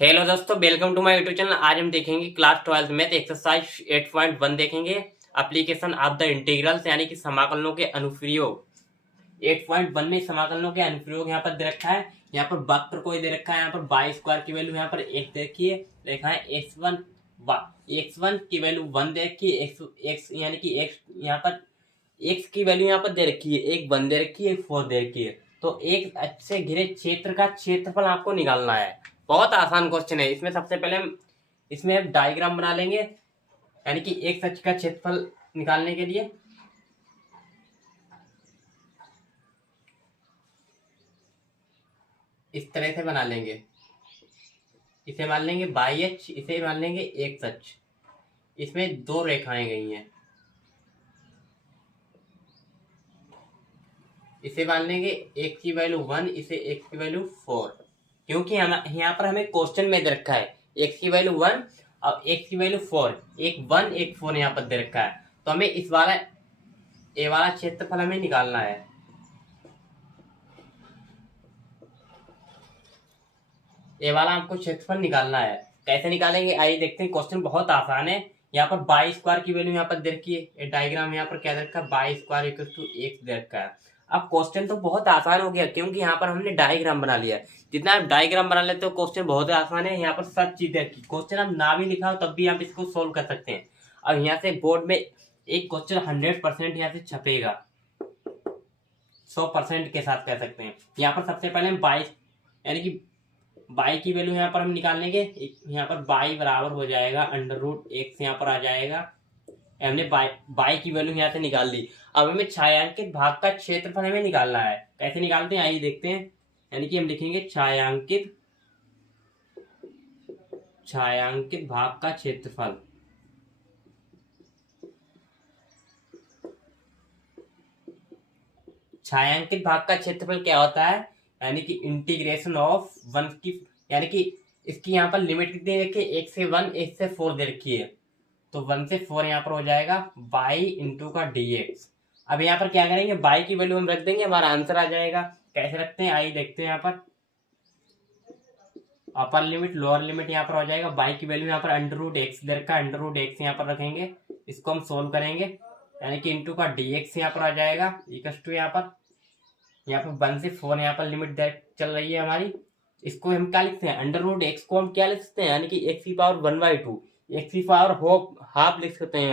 Hello दोस्तों, welcome to my YouTube channel. आज हम देखेंगे क्लास 12 मैथ एक्सरसाइज 8.1 देखेंगे एप्लीकेशन ऑफ द इंटीग्रल्स यानी कि समाकलनों के अनुप्रयोग। 8.1 में समाकलनों के अनुप्रयोग यहाँ पर दे रखा है। यहाँ पर वक्र को दे रखा है। यहाँ पर वाई स्क्वायर की वैल्यू यहाँ पर एक देखिए देखा है। x1 की वैल्यू 1 दे रखी है। x यानी कि x यहाँ पर x की वैल्यू यहाँ पर दे रखी है, एक 1 दे रखी है, एक 4 दे रखी है। तो एक अच्छे घिरे क्षेत्र का क्षेत्रफल आपको निकालना है। बहुत आसान क्वेश्चन है। इसमें सबसे पहले हम इसमें डायग्राम बना लेंगे यानी कि एक अक्ष का क्षेत्रफल निकालने के लिए। इस तरह से बना लेंगे। इसे मान लेंगे बाई अक्ष, इसे मान लेंगे एक अक्ष। इसमें दो रेखाएं गई हैं। इसे मान लेंगे एक की वैल्यू 1, इसे एक की वैल्यू 4, क्योंकि यहाँ पर हमें क्वेश्चन में दे रखा है x की वैल्यू 1 और x की वैल्यू 4। एक 1 एक 4 यहाँ पर दे रखा है। तो हमें इस वाला ए वाला क्षेत्रफल हमें निकालना है। ए वाला हमको क्षेत्रफल निकालना है। कैसे निकालेंगे आइए देखते हैं। क्वेश्चन बहुत आसान है। यहाँ पर बाई स्क्वायर की वैल्यू यहाँ पर दे रखी है। डायग्राम यहाँ पर क्या दे रखा है, Y square equal to X दे रखा है। अब क्वेश्चन तो बहुत आसान हो गया क्योंकि यहाँ पर हमने डायग्राम बना लिया। जितना आप डायग्राम बना लेते हो क्वेश्चन बहुत आसान है। यहाँ पर सब चीजें रखी। क्वेश्चन आप ना भी लिखा हो तब भी आप इसको सोल्व कर सकते हैं। अब यहाँ से बोर्ड में एक क्वेश्चन 100% यहाँ से छपेगा, 100% के साथ कह सकते हैं। यहाँ पर सबसे पहले हम बाई यानी कि बाई की वैल्यू यहाँ पर हम निकाल लेंगे। यहाँ पर बाई बराबर हो जाएगा √x यहाँ पर आ जाएगा। हमने बाई की वैल्यू यहाँ से निकाल ली। अब हमें छायांकित भाग का क्षेत्रफल हमें निकालना है। कैसे निकालते हैं आइए देखते हैं। यानी कि हम लिखेंगे छायांकित भाग का क्षेत्रफल। छायांकित भाग का क्षेत्रफल क्या होता है, यानी कि इंटीग्रेशन ऑफ 1 की, यानी कि इसकी यहाँ पर लिमिट कितनी रखी है, 1 से 1 1 से 4 दे रखी है। तो 1 से 4 यहाँ पर हो जाएगा बाई इंटू का dx। अब यहाँ पर क्या करेंगे, बाई की वैल्यू हम रख देंगे, हमारा आंसर आ जाएगा। कैसे रखते हैं आइए देखते हैं। यहाँ पर अपर लिमिट लोअर लिमिट यहाँ पर हो जाएगा। बाई की वैल्यू यहाँ पर √x दे रखा है, √x यहाँ पर रखेंगे। इसको हम सोल्व करेंगे यानी कि इंटू का dx यहाँ पर आ जाएगा इक्वल टू यहाँ पर 1 से 4 यहाँ पर लिमिट चल रही है हमारी। इसको हम क्या लिखते हैं, √x को हम क्या लिख सकते हैं, यानी कि x की पावर 1/2, x की पावर हाफ लिख सकते हैं।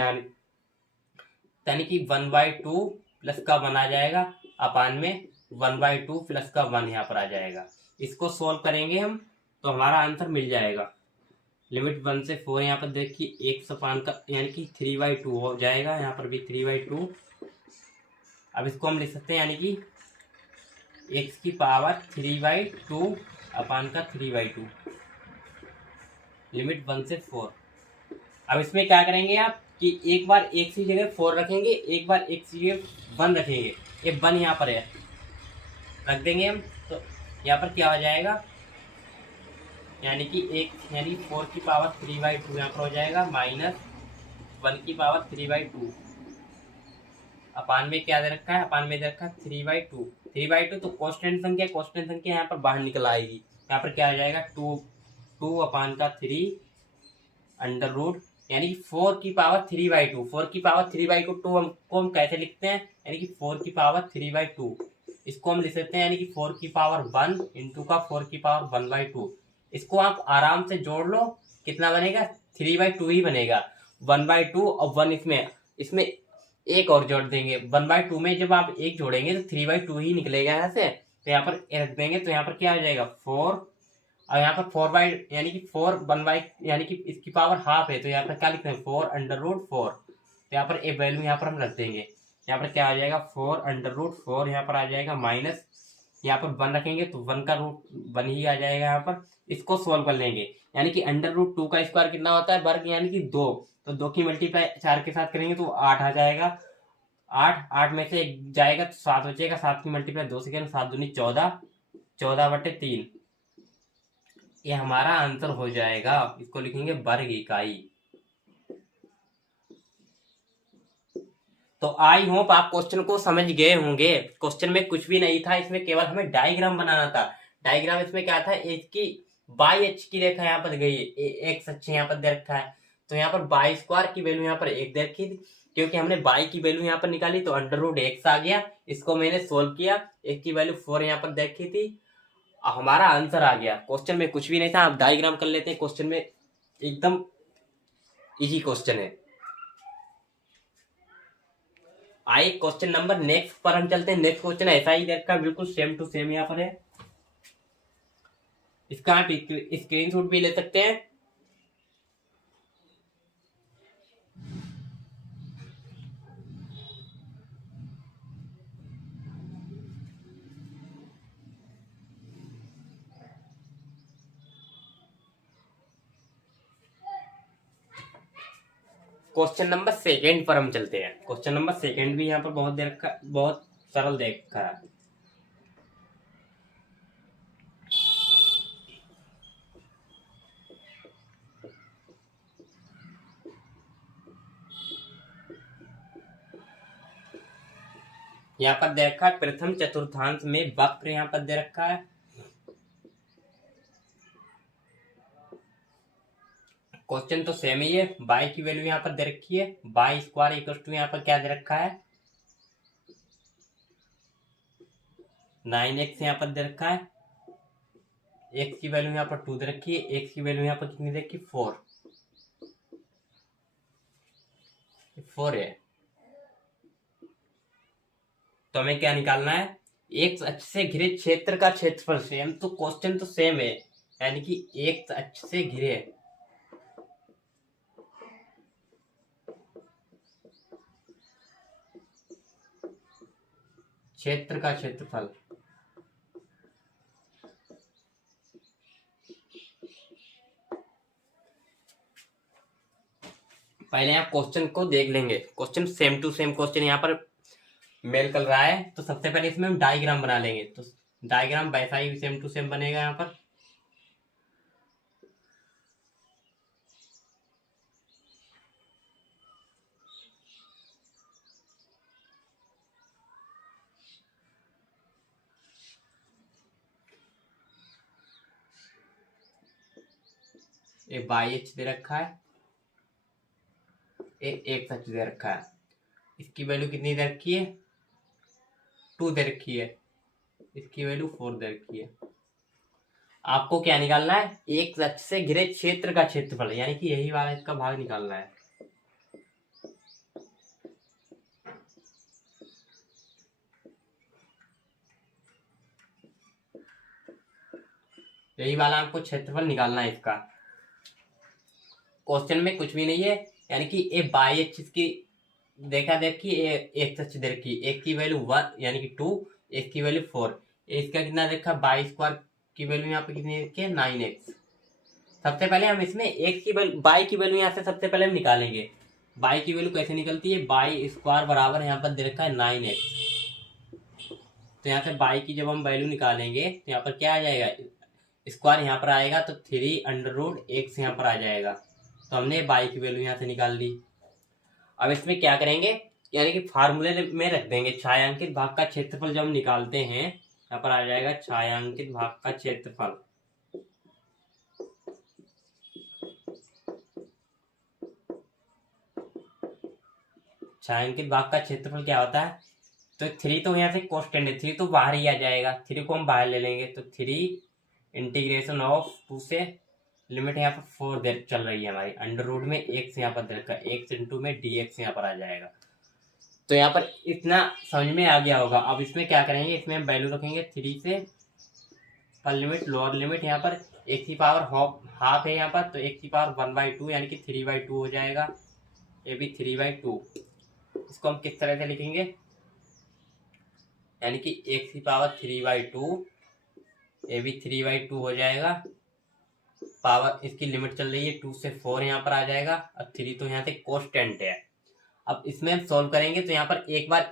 यानी कि 1/2 प्लस का 1 आ जाएगा अपान में 1/2 प्लस का 1 यहाँ पर आ जाएगा। इसको सोल्व करेंगे हम तो हमारा आंसर मिल जाएगा। लिमिट 1 से 4 यहाँ पर देखिए x अपान का यानी कि 3/2 हो जाएगा। यहाँ पर भी 3/2। अब इसको हम लिख सकते हैं यानी कि x की पावर 3/2 अपान का 3/2 लिमिट 1 से 4। अब इसमें क्या करेंगे आप कि एक बार x की जगह 4 रखेंगे, एक बार x की जगह 1 रखेंगे। ये 1 यहाँ पर है, रख देंगे हम। तो यहाँ पर क्या हो जाएगा, यानी कि 4 की पावर 3/2 यहाँ पर हो जाएगा माइनस 1 की पावर 3/2 अपान में क्या दे रखा है, अपान में दे रखा है 3/2 तो कांस्टेंट संख्या यहाँ पर बाहर निकल आएगी। यहाँ पर क्या आ जाएगा 2 अपान का 3 अंडर रूट यानी कि 4 की पावर 3/2। 4 की पावर 3/2 को हम कैसे लिखते हैं, यानी कि 4 की पावर 3/2 इसको हम लिख सकते हैं यानी कि 4 की पावर 1 इंटू का 4 की पावर 1/2। इसको आप आराम से जोड़ लो, कितना बनेगा 3/2 ही बनेगा। 1/2 और 1 इसमें एक और जोड़ देंगे। 1/2 में जब आप एक जोड़ेंगे तो 3/2 ही निकलेगा यहाँ से। तो यहाँ पर रख देंगे तो यहाँ पर क्या आ जाएगा 4 और यहाँ पर 4 यानी कि 4 यानी कि इसकी पावर हाफ है। तो यहाँ पर क्या लिखते हैं 4/4। तो यहाँ पर एक वैल्यू यहाँ पर हम रख देंगे। यहाँ पर क्या आ जाएगा 4/4 यहाँ पर आ जाएगा माइनस यहाँ पर 1 रखेंगे तो 1 का रूट 1 ही आ जाएगा यहाँ पर। इसको सोल्व कर लेंगे यानी कि √2 का स्क्वायर कितना होता है, वर्ग यानी कि 2। तो 2 की मल्टीप्लाई 4 के साथ करेंगे तो 8 आ जाएगा। 8 में से 1 जाएगा तो 7 बचेगा। 7 की मल्टीप्लाई 2 से करेंगे 7 दूनी 14, 14/3 ये हमारा आंसर हो जाएगा। इसको लिखेंगे वर्ग इकाई। तो आई होप आप क्वेश्चन को समझ गए होंगे। क्वेश्चन में कुछ भी नहीं था, इसमें केवल हमें डायग्राम बनाना था। डायग्राम इसमें क्या था, बाई एच की रेखा यहाँ पर गई है, एक्स अक्ष यहाँ पर दे रखा है, तो यहाँ पर बाई स्क्वायर की वैल्यू यहाँ पर एक दे रखी थी, क्योंकि हमने बाई की वैल्यू यहाँ पर निकाली तो अंडर रूट एक्स आ गया, इसको मैंने सोल्व किया, एक की वैल्यू 4 यहाँ पर दे रखी थी, हमारा आंसर आ गया। क्वेश्चन में कुछ भी नहीं था, आप डायग्राम कर लेते हैं, क्वेश्चन में एकदम इजी क्वेश्चन है। आइए क्वेश्चन नंबर नेक्स्ट पर हम चलते हैं। नेक्स्ट क्वेश्चन ऐसा ही रखा, बिल्कुल सेम टू सेम यहाँ पर है, इसका आप स्क्रीनशॉट भी ले सकते हैं। क्वेश्चन नंबर सेकेंड पर हम चलते हैं। क्वेश्चन नंबर सेकेंड भी यहाँ पर बहुत सरल देखा है। यहाँ पर दे रखा है प्रथम चतुर्थांश में वक्र यहाँ पर दे रखा है, क्वेश्चन तो सेम ही है। बाई की वैल्यू यहाँ पर दे रखी है, बाई स्क्वायर इक्वल टू यहाँ पर क्या दे रखा है 9x यहाँ पर दे रखा है, x की वैल्यू यहाँ पर 2 दे रखी है, x की वैल्यू यहाँ पर कितनी दे रखी 4 है। तो हमें क्या निकालना है, एक अक्ष से घिरे क्षेत्र का क्षेत्रफल सेम, तो क्वेश्चन तो सेम है, यानी कि एक अक्ष से घिरे क्षेत्र का क्षेत्रफल। पहले आप क्वेश्चन को देख लेंगे, question same to same question यहाँ पर मेल कर रहा है, तो सबसे पहले इसमें हम डायग्राम बना लेंगे, तो डायग्राम वैसा ही सेम टू सेम बनेगा। यहाँ पर ये बाई एच दे रखा है, एक सच दे रखा है, इसकी वैल्यू कितनी दे रखी है 2 दे रखी है, इसकी वैल्यू 4 दे रखी है। आपको क्या निकालना है, एक अक्ष से घिरे क्षेत्र का क्षेत्रफल, यानी कि यही वाला इसका भाग निकालना है। यही वाला आपको क्षेत्रफल निकालना है इसका। क्वेश्चन में कुछ भी नहीं है, यानी कि ए बाई एच इसकी देखी एक सच दे रखी, एक की वैल्यू 1 यानी कि 2, एक की वैल्यू 4, इसका कितना देखा बाई स्क्वायर की वैल्यू यहाँ पे कितनी रखी है 9x। सबसे पहले हम इसमें एक की वैल्यू बाई की वैल्यू यहाँ से सबसे पहले हम निकालेंगे। बाई की वैल्यू कैसे निकलती है, बाई स्क्वायर बराबर यहाँ पर दे रखा है 9x, तो यहाँ से बाई की जब हम वैल्यू निकालेंगे तो यहाँ पर क्या आ जाएगा, स्क्वायर यहाँ पर आएगा तो 3 अंडर रूट एक्स यहाँ पर आ जाएगा, तो हमने बाई की वैल्यू यहाँ से निकाल दी। अब इसमें क्या करेंगे, यानी कि फार्मूले में रख देंगे छायांकित भाग का क्षेत्रफल जब हम निकालते हैं, यहाँ पर आ जाएगा छायांकित भाग का क्षेत्रफल। छायांकित भाग का क्षेत्रफल क्या होता है, तो 3 तो यहाँ से कांस्टेंट है, 3 तो बाहर ही आ जाएगा, 3 को हम बाहर ले लेंगे, तो 3 इंटीग्रेशन ऑफ 2 से लिमिट यहाँ पर 4 देर चल रही है हमारी, अंडर रूट में एक्स यहाँ पर दे रखा है, एक्स इंटू में डी एक्स यहाँ पर आ जाएगा। तो यहाँ पर इतना समझ में आ गया होगा। अब इसमें क्या करेंगे, इसमें हम वैल्यू रखेंगे 3 से पर लिमिट लोअर लिमिट, यहाँ पर एक्स की पावर हाफ है यहाँ पर, तो एक्स की पावर 1/2 यानी कि 3/2 हो जाएगा, ये भी 3/2। इसको हम किस तरह से लिखेंगे, यानी कि एक्स की पावर 3/2, ये भी 3/2 हो जाएगा, पावर इसकी लिमिट चल रही है 2 से 4 यहाँ पर आ जाएगा, अब 3 तो यहाँ से कांस्टेंट है। अब इसमें हम सॉल्व करेंगे तो यहाँ पर एक बार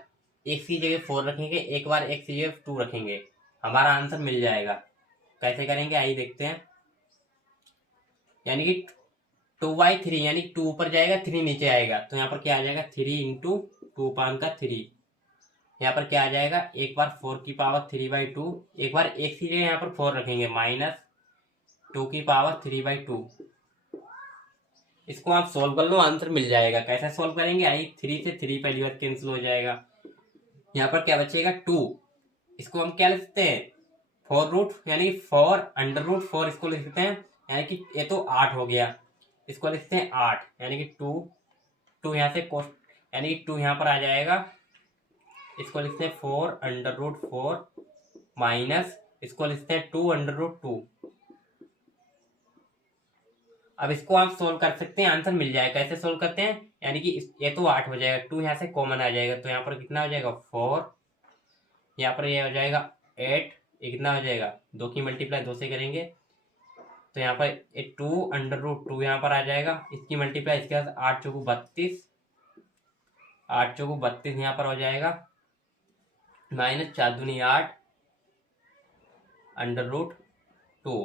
x की जगह 4 रखेंगे, एक बार x की जगह 2 रखेंगे, हमारा आंसर मिल जाएगा। कैसे करेंगे आइए देखते हैं, यानी कि 2/3 यानी 2 ऊपर जाएगा 3 नीचे आएगा, तो यहाँ पर क्या आ जाएगा 3 इंटू 2/3, यहाँ पर क्या आ जाएगा, एक बार 4 की पावर 3/2, एक बार x की जगह यहाँ पर 4 रखेंगे माइनस 2^3/2। इसको आप सोल्व कर लो, आंसर मिल जाएगा। कैसे सोल्व करेंगे? आई 3 से 3 पहली बार कैंसिल हो जाएगा। यहाँ पर क्या बचेगा? 2। इसको हम क्या लिख सकते हैं? 4 रूट, यानी 4√4 इसको लिख सकते हैं, यानी कि ये तो 8 हो गया। इसको लिखते हैं 8, यानी कि 2 यहाँ से यानी कि 2 यहाँ पर आ जाएगा। इसको लिखते हैं 4√4 माइनस, इसको लिखते हैं 2√2। अब इसको आप सोल्व कर सकते हैं, आंसर मिल जाएगा। कैसे सोल्व करते हैं? यानी कि ये तो 8 हो जाएगा, 2 यहाँ से कॉमन आ जाएगा, तो यहाँ पर कितना हो जाएगा? 4। यहाँ पर ये हो जाएगा 8। ये कितना हो जाएगा? 2 की मल्टीप्लाई 2 से करेंगे तो यहाँ पर 2√2 यहाँ पर आ जाएगा। इसकी मल्टीप्लाई इसके साथ 8 चौको 32, 8 चौको 32 यहाँ पर हो जाएगा, माइनस 4 दूनी 8 √2।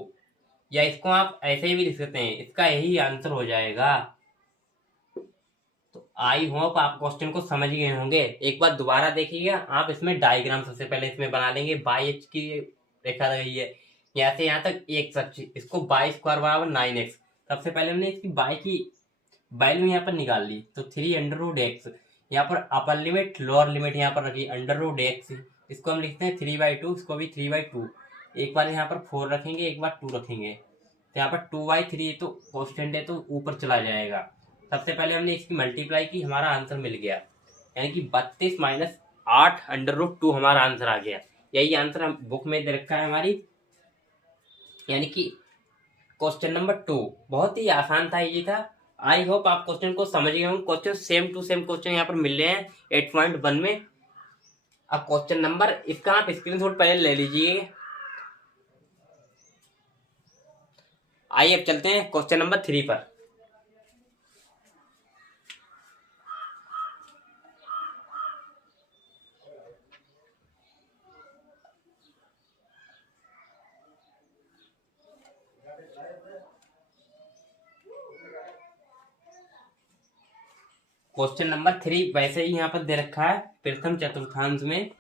या इसको आप ऐसे ही भी लिख सकते हैं, इसका यही आंसर हो जाएगा। तो आई होप आप क्वेश्चन को समझ गए होंगे। एक बार दोबारा देखिएगा आप। इसमें डायग्राम सबसे पहले इसमें बना लेंगे। बाई एच की रेखा गई है यहाँ से यहाँ तक एक सच, इसको बाई स्क्वायर बराबर 9x। सबसे पहले हमने इसकी बाई की वैल्यू यहाँ पर निकाल ली, तो 3√x। यहाँ पर अपर लिमिट लोअर लिमिट यहाँ पर रखी √x। इसको हम लिखते हैं 3/2, इसको भी 3/2। एक बार यहाँ पर 4 रखेंगे, एक बार 2 रखेंगे, तो यहाँ पर 2/3 तो कॉन्स्टेंट है तो ऊपर चला जाएगा। सबसे पहले हमने इसकी मल्टीप्लाई की, हमारा आंसर मिल गया, यानी कि 32 माइनस 8 √2 हमारा आंसर आ गया। यही आंसर हम बुक में दे रखा है हमारी, यानी कि क्वेश्चन नंबर 2। बहुत ही आसान था, ये था। आई होप आप क्वेश्चन को समझ गए होंगे। Question same to same question यहाँ पर मिल रहे हैं 8.1 में। अब क्वेश्चन नंबर, इसका आप स्क्रीनशॉट पहले ले लीजिए। आइए अब चलते हैं क्वेश्चन नंबर 3 पर। क्वेश्चन नंबर 3 वैसे ही यहाँ पर दे रखा है प्रथम चतुर्थांश में।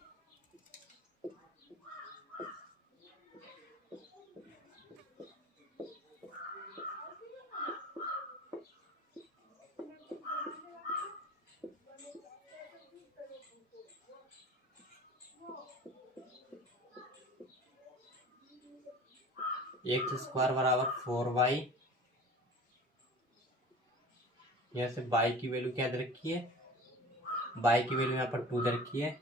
x स्क्वायर बराबर 4y। यहाँ से y की वैल्यू क्या दे रखी है? y की वैल्यू यहाँ पर 2 दे रखी है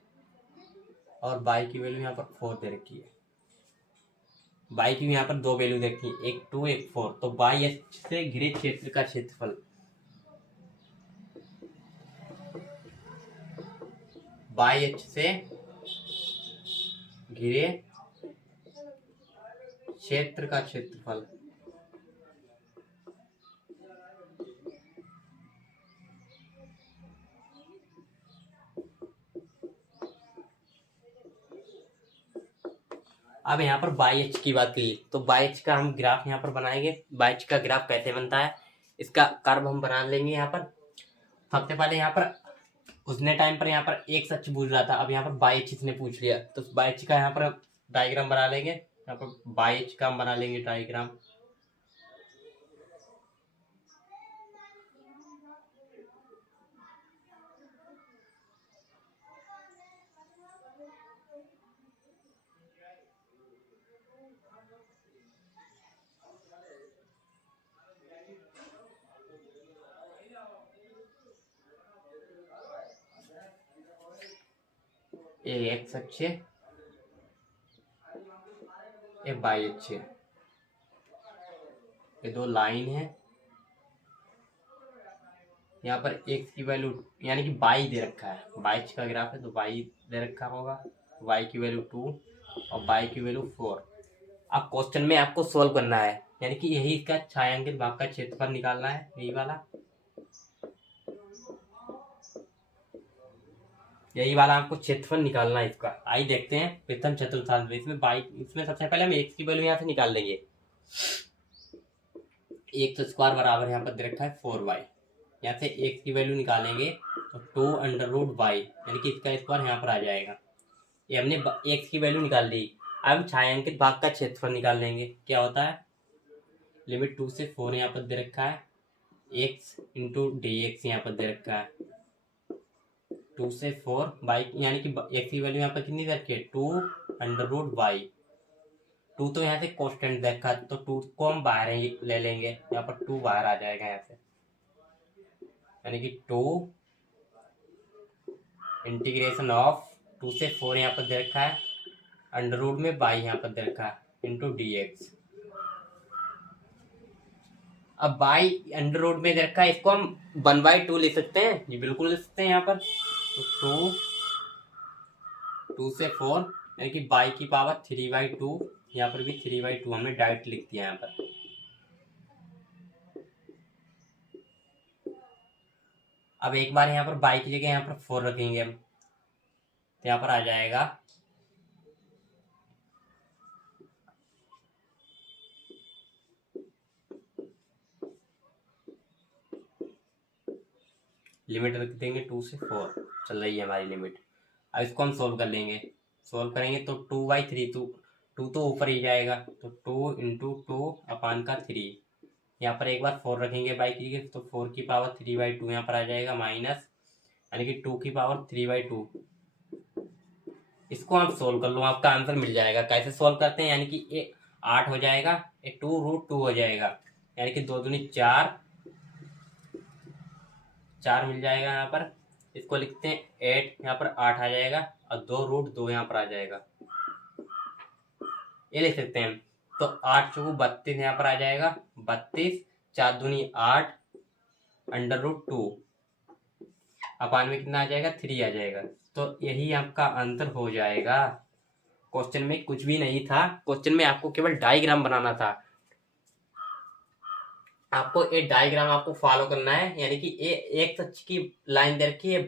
और y की वैल्यू यहाँ पर 4 दे रखी है। y की यहाँ पर 2 वैल्यू दे रखी है, एक 2 एक 4। तो y से घिरे क्षेत्र का क्षेत्रफल, y से घिरे क्षेत्र का क्षेत्रफल अब यहाँ पर बाई एच की बात की, तो बाई एच का हम ग्राफ यहाँ पर बनाएंगे। बाई एच का ग्राफ कैसे बनता है, इसका कर्व हम बना लेंगे। यहाँ पर सबसे पहले यहाँ पर उसने टाइम पर यहाँ पर एक सच पूछ रहा था, अब यहाँ पर बाई एच इसने पूछ लिया, तो बाई एच का यहाँ पर डायग्राम बना लेंगे। यहाँ पर बाई एच का हम बना लेंगे डायग्राम। ये एक्स अक्ष है, ये बाई अक्ष है, ये दो लाइन है। यहाँ पर एक्स की वैल्यू यानी कि बाई दे रखा है, बाई का ग्राफ है तो बाई दे रखा होगा, वाई की वैल्यू 2 और बाई की वैल्यू 4। अब क्वेश्चन में आपको सोल्व करना है, यानी कि यही इसका छायांकित भाग का क्षेत्रफल निकालना है, यही वाला आपको क्षेत्रफल निकालना है इसका। आइए देखते हैं प्रथम चतुर्थांश में। इसमें सबसे पहले हम एक्स की वैल्यू यहाँ से निकाल लेंगे। एक्स स्क्वायर बराबर यहाँ पर दे रखा है 4y। यहाँ से एक्स की वैल्यू निकालेंगे तो 2√y, यानी कि इसका स्क्वायर यहाँ पर आ जाएगा। ये हमने एक्स की वैल्यू निकाल दी। अब छायांकित भाग का क्षेत्रफल निकाल लेंगे। क्या होता है? लिमिट 2 से 4 यहाँ पर दे रखा है, x इंटू डी एक्स यहाँ पर दे रखा है 2 से 4 बाई, यानी कि x की वैल्यू यहाँ पर कितनी दे रखी है 2 अंडर रूट वाई। 2 तो यहाँ से कॉन्स्टेंट दे रखा है तो 2 को हम बाहर ही ले लेंगे, यहाँ पर 2 बाहर आ जाएगा यहाँ से, यानी कि 2 इंटीग्रेशन ऑफ 2 से 4 यहाँ पर दे रखा है अंडर रूट में बाई यहाँ पर दे रखा है इंटू डी एक्स। अब बाई अंडर रूट में दे रखा है, इसको हम 1/2 लिख सकते हैं, जी बिल्कुल लिख सकते हैं यहाँ पर। तो 2 से 4 यानी कि बाई की पावर 3/2, यहाँ पर भी 3/2 हमने डायरेक्ट लिख दिया यहाँ पर। अब एक बार यहाँ पर बाई की जगह यहाँ पर 4 रखेंगे हम, तो यहाँ पर आ जाएगा लिमिट रख देंगे 2 से 4, चल रही है हमारी लिमिट। अब इसको हम सोल्व कर लेंगे, सोल्व करेंगे तो 2/3, 2 तो ऊपर ही जाएगा, तो 2 इंटू 2 अपान का 3, यहाँ पर एक बार 4 रखेंगे बाई की जगह, तो 4 की पावर 3/2 यहाँ पर आ जाएगा माइनस, यानी कि 2 की पावर 3/2। इसको आप सोल्व कर लो, आपका आंसर मिल जाएगा। कैसे सोल्व करते हैं, यानी कि ये 8 हो जाएगा, ये 2√2 हो जाएगा, यानी कि 2 दूनी 4 मिल जाएगा यहाँ पर। इसको लिखते हैं 8, यहाँ पर 8 आ जाएगा और 2√2 यहाँ पर आ जाएगा, ये लिख सकते हैं। तो 8 चौको 32 यहाँ पर आ जाएगा, 32, 4 दूनी 8 अंडर रूट 2 अपान में कितना आ जाएगा 3 आ जाएगा। तो यही आपका आंसर हो जाएगा। क्वेश्चन में कुछ भी नहीं था, क्वेश्चन में आपको केवल डायग्राम बनाना था। आपको एक डायग्राम आपको फॉलो करना है, यानी कि ए एक अक्ष की लाइन दे रखी है,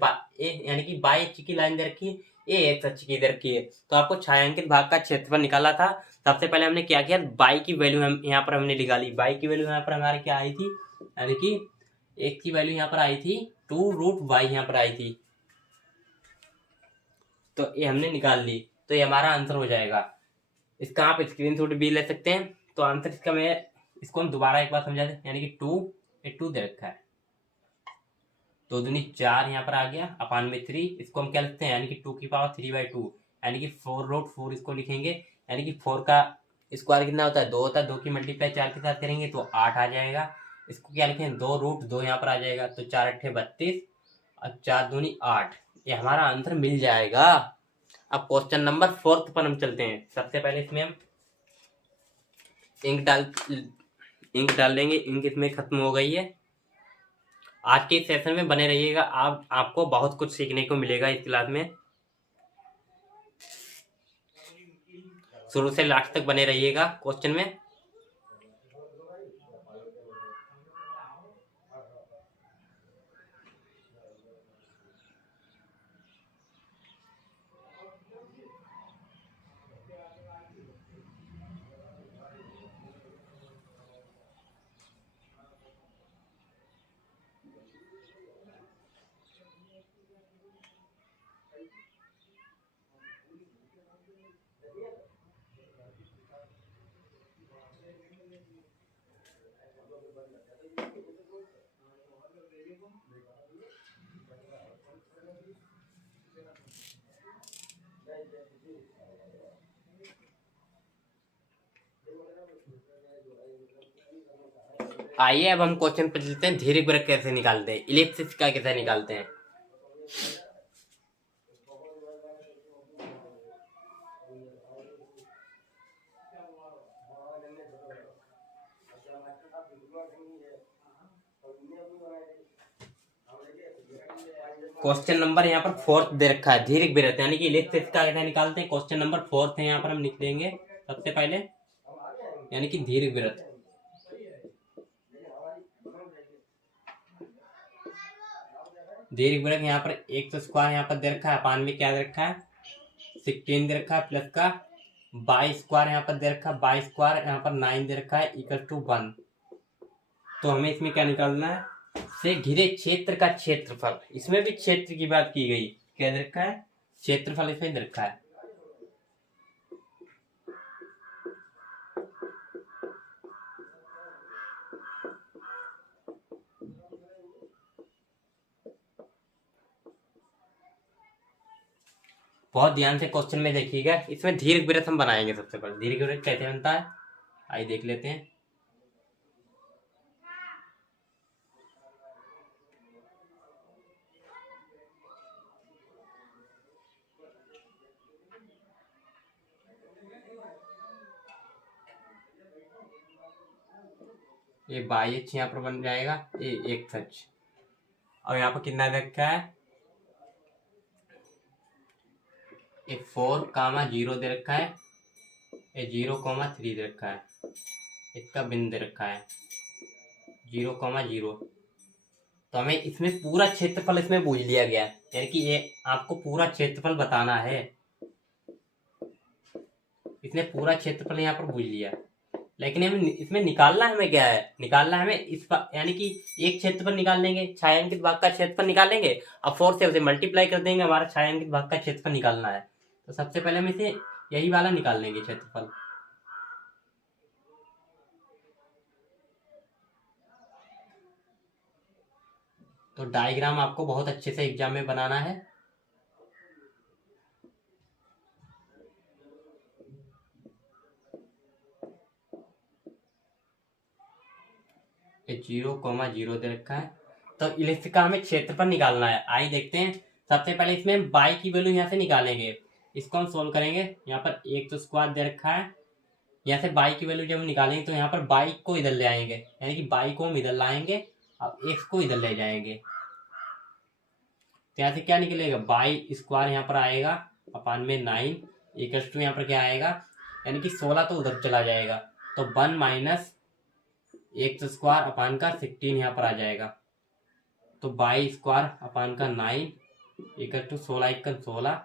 यानी कि बाई अक्ष की लाइन दे रखी है, ए एक अक्ष की दे रखी है। तो आपको छायांकित भाग का क्षेत्रफल निकाला था। सबसे पहले हमने क्या किया, बाई की वैल्यू हम यहाँ पर हमने निकाली। बाई की वैल्यू यहाँ पर हमारे क्या आई थी, यानी कि एक की वैल्यू यहाँ पर आई थी 2√y यहाँ पर आई थी, तो ये हमने निकाल ली। तो ये हमारा आंसर हो जाएगा। इसका आप स्क्रीनशॉट भी ले सकते हैं। तो आंसर इसका मैं इसको हम दोबारा एक बार समझा दें, यानी कि 2 दे रखा है, 2 दूनी 4 यहाँ पर आ गया अपान में 3। इसको हम क्या लिखते हैं, यानी कि 2 की पावर 3/2, यानी कि 4√4 इसको लिखेंगे, यानी कि 4 का स्क्वायर कितना होता है 2 होता है, 2 की मल्टीप्लाई 4 के साथ करेंगे तो 8 आ जाएगा। इसको क्या लिखें 2√2 यहाँ पर आ जाएगा, तो 4 × 8 = 32 और 4 दूनी 8, ये हमारा आंसर मिल जाएगा। अब क्वेश्चन नंबर 4 पर हम चलते हैं। सबसे पहले इसमें हम इंक डाल देंगे। इंक इसमें खत्म हो गई है। आज के सेशन में बने रहिएगा, आपको बहुत कुछ सीखने को मिलेगा इस क्लास में। शुरू से लास्ट तक बने रहिएगा क्वेश्चन में। आइए अब हम क्वेश्चन पर चलते हैं। दीर्घ वृत्त कैसे निकालते हैं, इलिप्सिस का कैसे निकालते हैं। क्वेश्चन नंबर यहाँ पर 4 दे रखा है, दीर्घ वृत्त यानी कि इलिप्सिस का कैसे निकालते हैं। क्वेश्चन नंबर 4 है, यहाँ पर हम लिख देंगे सबसे पहले, यानी कि दीर्घ वृत्त। दीर्घ वृत्त यहाँ पर x² यहाँ पर दे रखा है, अपान में क्या दे रखा है 16 दे रखा है, प्लस का y² यहाँ पर दे रखा है, y² यहाँ पर 9 दे रखा है, = 1। तो हमें इसमें क्या निकालना है, से घिरे क्षेत्र का क्षेत्रफल। इसमें भी क्षेत्र की बात की गई, क्या दे रखा है क्षेत्रफल इसमें दे रखा है। बहुत ध्यान से क्वेश्चन में देखिएगा। इसमें दीर्घवृत्त हम बनाएंगे। सबसे पहले दीर्घवृत्त कैसे बनता है आइए देख लेते हैं। ये बाई एच यहाँ पर बन जाएगा, ये एक सच। और यहाँ पर कितना रखा है, ये 4, 0 दे रखा है, ये 0, 3 दे रखा है, इसका बिंदु दे रखा है 0, 0। तो हमें इसमें पूरा क्षेत्रफल इसमें पूछ लिया गया है, यानी कि ये आपको पूरा क्षेत्रफल बताना है। इसने पूरा क्षेत्रफल यहाँ पर पूछ लिया, लेकिन हमें इसमें निकालना हमें क्या है, निकालना हमें इस यानी कि एक क्षेत्रफल निकाल लेंगे, छायांकित भाग का क्षेत्रफल निकाल लेंगे, अब 4 से उसे मल्टीप्लाई कर देंगे, हमारा छायांकित भाग का क्षेत्रफल निकालना है। तो सबसे पहले हम इसे यही वाला निकाल लेंगे क्षेत्रफल। तो डायग्राम आपको बहुत अच्छे से एग्जाम में बनाना है। ये 0, 0 दे रखा है। तो इसका हमें क्षेत्रफल निकालना है। आइए देखते हैं। सबसे पहले इसमें बाई की वैल्यू यहाँ से निकालेंगे, इसको हम सोल्व करेंगे। यहाँ पर एक तो स्क्वायर दे रखा है, यहाँ से बाई की वैल्यू जब हम निकालेंगे तो यहाँ पर बाई को इधर ले आएंगे, यानी कि बाई को हम इधर लाएंगे और एक्स को इधर ले जाएंगे। तो यहाँ से क्या निकलेगा, बाई स्क्वायर यहाँ पर आएगा अपान में 9 इक्वल्स टू यहाँ पर क्या आएगा, यानी कि 16 तो उधर चला जाएगा, तो 1 माइनस एक्स स्क्वायर अपान का 16 यहाँ पर आ जाएगा। तो बाई स्क्वायर अपान का 9 इक्वल टू 16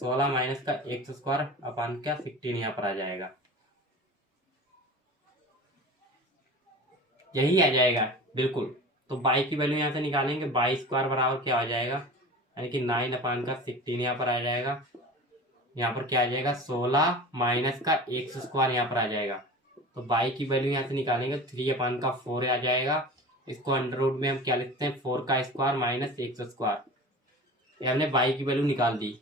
16 माइनस का एक्स स्क्वायर अपान का 16 यहाँ पर आ जाएगा। यही आ जाएगा बिल्कुल। तो बाई की वैल्यू यहाँ से निकालेंगे, बाई स्क्वायर बराबर क्या आ जाएगा, यानी कि 9 अपान का 16 यहाँ पर आ जाएगा। यहाँ पर क्या आ जाएगा, 16 माइनस का एक्स स्क्वायर यहाँ पर आ जाएगा। तो बाई की वैल्यू यहाँ से निकालेंगे, 3 अपान का 4 आ जाएगा। इसको अंडर रूट में हम क्या लिखते हैं, 4 का स्क्वायर माइनस एक्स स्क्वायर। हमने बाई की वैल्यू निकाल दी।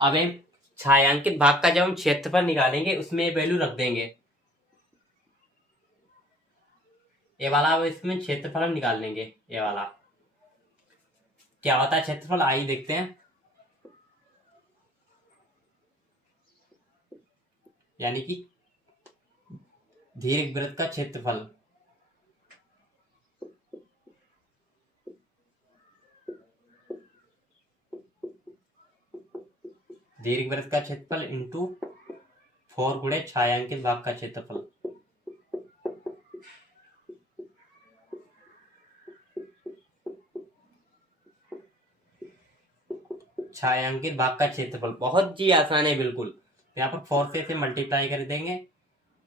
अब हम छायांकित भाग का जब हम क्षेत्रफल निकालेंगे उसमें ये वैल्यू रख देंगे, ये वाला। अब इसमें क्षेत्रफल हम निकाल लेंगे, ये वाला क्या होता है क्षेत्रफल, आइए देखते हैं। यानी कि दीर्घवृत्त का क्षेत्रफल, दीर्घवृत्त का क्षेत्रफल इंटू 4 गुणे छायांकित भाग का क्षेत्रफल। छायांकित भाग का क्षेत्रफल बहुत ही आसान है बिल्कुल। यहाँ पर 4 से इसे मल्टीप्लाई कर देंगे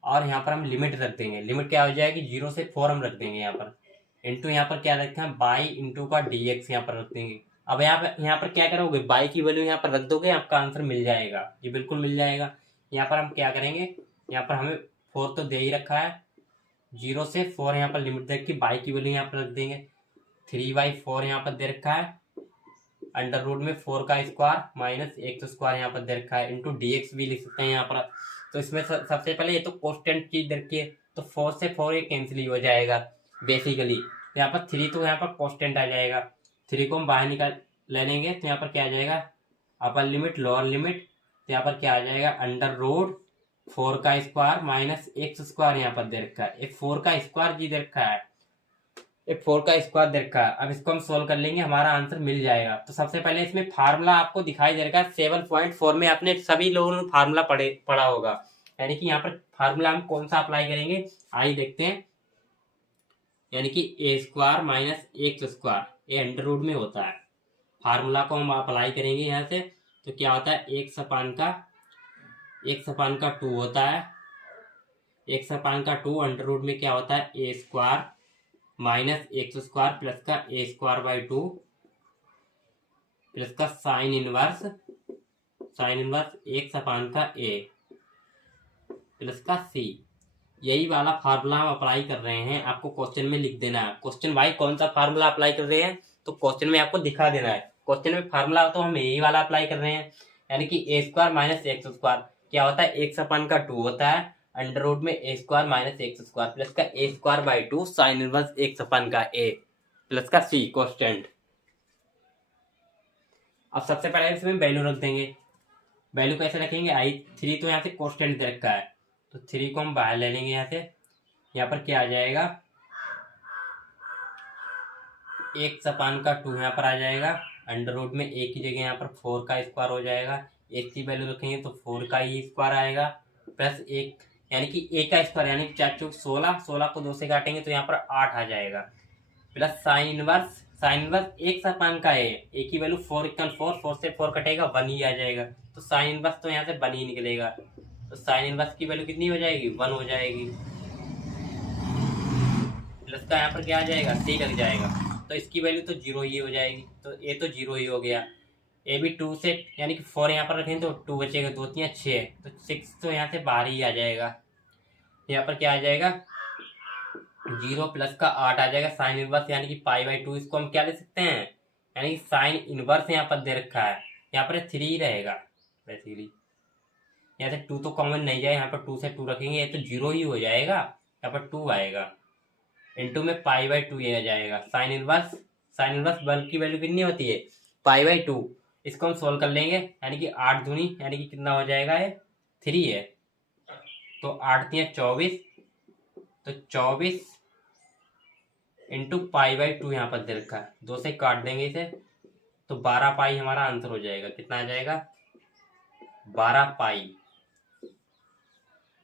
और यहाँ पर हम लिमिट रख देंगे। लिमिट क्या हो जाएगी, 0 से 4 हम रख देंगे यहाँ पर, इंटू यहाँ पर क्या रखते हैं, बाई इंटू का dx यहाँ पर रख देंगे। अब यहाँ पर क्या करोगे, बाई की वैल्यू यहाँ पर रख दोगे, आपका आंसर मिल जाएगा, ये बिल्कुल मिल जाएगा। यहाँ पर हम क्या करेंगे, यहाँ पर हमें 4 तो दे ही रखा है, 0 से 4 यहाँ पर लिमिट देख के बाई की वैल्यू यहाँ पर रख देंगे। 3/4 यहाँ पर दे रखा है, अंडर रूट में 4 का स्क्वायर माइनस एक्स स्क्वायर यहाँ पर दे रखा है, इंटू dx भी लिख सकते हैं यहाँ पर। तो इसमें सबसे पहले ये तो कांस्टेंट चीज दे रखी है, तो 4 से 4 ये कैंसिल ही हो जाएगा बेसिकली। यहाँ पर 3 तो यहाँ पर कांस्टेंट आ जाएगा, 3 को हम बाहर निकाल ले लेंगे तो यहाँ पर क्या आ जाएगा, अपर लिमिट लोअर लिमिट। तो यहाँ पर क्या आ जाएगा, अंडर रूट 4 का स्क्वायर माइनस एक्स स्क्वायर यहाँ पर दे रखा है, एक 4 का स्क्वायर जी दे रखा है, एक 4 का स्क्वायर दे रखा है। अब इसको हम सोल्व कर लेंगे, हमारा आंसर मिल जाएगा। तो सबसे पहले इसमें फार्मूला आपको दिखाई दे रहा है 7.4 में, आपने सभी लोगों ने फार्मूला पढ़ा होगा, यानी कि यहाँ पर फार्मूला हम कौन सा अप्लाई करेंगे आइए देखते हैं। यानी कि ए स्क्वायर माइनस एक्स स्क्वायर, ये अंडर रूट में होता है। फार्मूला को हम अप्लाई करेंगे यहाँ से, तो क्या होता है, एक्स अपान का 2 होता है, एक्स अपान का 2 अंडर रूट में क्या होता है, A square minus X square plus का ए स्क्वायर बाई 2 प्लस का साइन इनवर्स एक्स अपान का ए प्लस का सी। यही वाला फार्मूला हम अप्लाई कर रहे हैं, आपको क्वेश्चन में लिख देना है। क्वेश्चन भाई कौन सा फार्मूला अप्लाई कर रहे हैं, तो क्वेश्चन में आपको दिखा देना है क्वेश्चन में फार्मूला तो हम यही वाला अप्लाई कर रहे हैं, यानी कि ए स्क्वायर माइनस एक्स स्क्वायर क्या होता है, एक्स अपन का 2 होता है, अंडर रूट में A square minus X square plus का A square by 2 sine inverse X upon का ए प्लस का सी कॉन्स्टेंट। अब सबसे पहले इसमें वैल्यू रख देंगे। वैल्यू कैसे रखेंगे, i3 तो यहाँ से कॉन्स्टेंट दे रखा है, तो 3 को हम बाहर ले लेंगे यहाँ से। यहाँ पर क्या आ जाएगा, एक्स अपान का 2 यहाँ पर आ जाएगा, अंडर रूट में ए की जगह यहाँ पर 4 का स्क्वायर हो जाएगा, एक्स की वैल्यू रखेंगे तो 4 का ही स्क्वायर आएगा, प्लस एक यानी कि ए का स्क्वायर यानी 4 चौक 16, 16 को 2 से काटेंगे तो यहाँ पर 8 आ जाएगा, plus sign inverse X upon का है, ए की वैल्यू 4 इक्वल 4, 4 से 4 कटेगा 1 ही आ जाएगा, तो साइन इनवर्स तो यहाँ से 1 ही निकलेगा, तो साइन इनवर्स की वैल्यू कितनी हो जाएगी, 1 हो जाएगी, प्लस का यहाँ पर क्या आ जाएगा, सी लग जाएगा, तो इसकी वैल्यू तो 0 ही हो जाएगी, तो ए तो 0 ही हो गया। ए भी 2 से यानी कि 4 यहाँ पर रखेंगे तो 2 बचेगा, 2 3 6, तो 6 तो यहाँ से बाहर ही आ जाएगा। यहाँ पर क्या आ जाएगा, 0 प्लस का 8 आ जाएगा, साइन इनवर्स यानी कि पाई बाई 2, इसको हम क्या ले सकते हैं, यानी कि साइन इनवर्स यहाँ पर दे रखा है, यहाँ पर 3 ही रहेगा बेसिकली, यहाँ से 2 तो कॉमन नहीं जाए, यहाँ पर 2 से 2 रखेंगे ये तो 0 ही हो जाएगा, यहाँ पर 2 आएगा, इनटू में पाई बाई 2 ये आ जाएगा, साइन इनवर्स बल्ब की वैल्यू कितनी होती है, पाई बाई 2, इसको हम सोल्व कर लेंगे, यानी कि 8 दूनी यानी कि कितना हो जाएगा, ये 3 है, तो 8 3 24, तो 24 इंटू पाई बाई 2 यहाँ पर दे रखा है, 2 से काट देंगे इसे तो 12 पाई हमारा आंसर हो जाएगा, कितना आ जाएगा 12 पाई।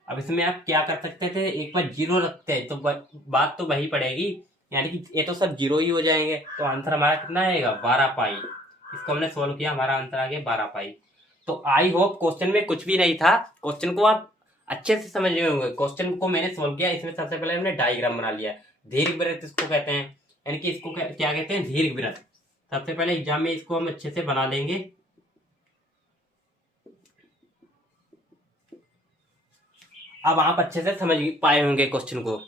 अब इसमें आप क्या कर सकते थे, एक बार 0 रखते हैं तो बात तो वही पड़ेगी, यानी कि ये तो सब 0 ही हो जाएंगे, तो आंसर हमारा कितना आएगा 12 पाई। इसको हमने सोल्व किया, हमारा आंसर आ गया 12 पाई। तो आई होप क्वेश्चन में कुछ भी नहीं था, क्वेश्चन को आप अच्छे से समझ रहे होंगे। क्वेश्चन को मैंने सोल्व किया, इसमें सबसे पहले हमने डायग्राम बना लिया, दीर्घ वृत्त इसको कहते हैं, यानी कि इसको क्या कहते हैं, दीर्घ वृत्त। सबसे पहले एग्जाम में इसको हम अच्छे से बना लेंगे। अब आप अच्छे से समझ पाए होंगे क्वेश्चन को।